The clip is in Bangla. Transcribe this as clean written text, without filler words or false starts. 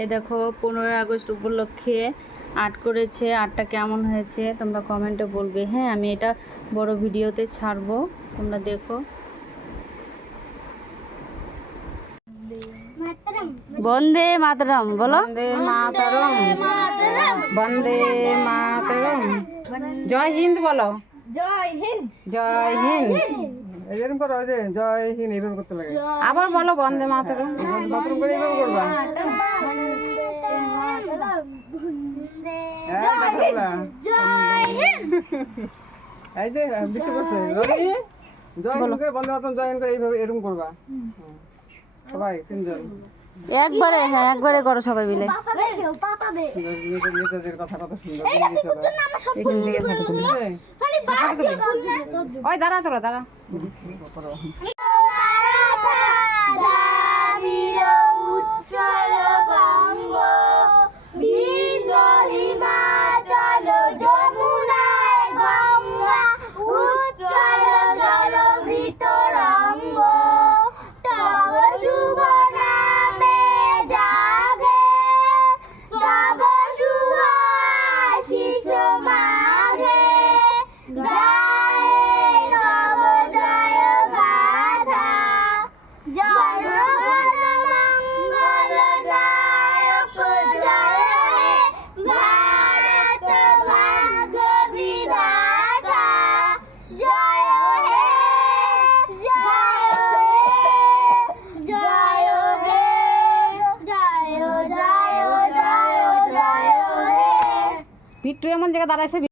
এই দেখো 15ই আগস্ট উপলক্ষে আর্ট করেছে। আর্টটা কেমন হয়েছে তোমরা কমেন্টে বলবে। হ্যাঁ, আমি এটা বড় ভিডিওতে ছাড়বো, তোমরা দেখো। বন্দে মাতরম বলো। বন্দে মাতরম, বন্দে মাতরম। জয় হিন্দ বলো। জয় হিন্দ, জয় হিন্দ। এরকম করো, ওই যে জয় হিন্দ এইভাবে করতে লাগে। আবার বলো বন্দে মাতরম। বাথরুম করে এইভাবে করবা। হ্যাঁ, দেখাবলা। এই যে বিট্টু করছে রবি, জয় হিন্দ করে বন্দে মাতরম, জয় হিন্দ করে এইভাবে এরকম করবা। সবাই তিনজন একবারে, হ্যাঁ একবারে করো সবাই মিলে। নেতাদের কথা কত সুন্দর বলেছিল। এখান থেকে ফটো তুলি। ওই দাঁড়া তোরা দাঁড়া। বিট্টু এমন জায়গায় দাঁড়াইছে।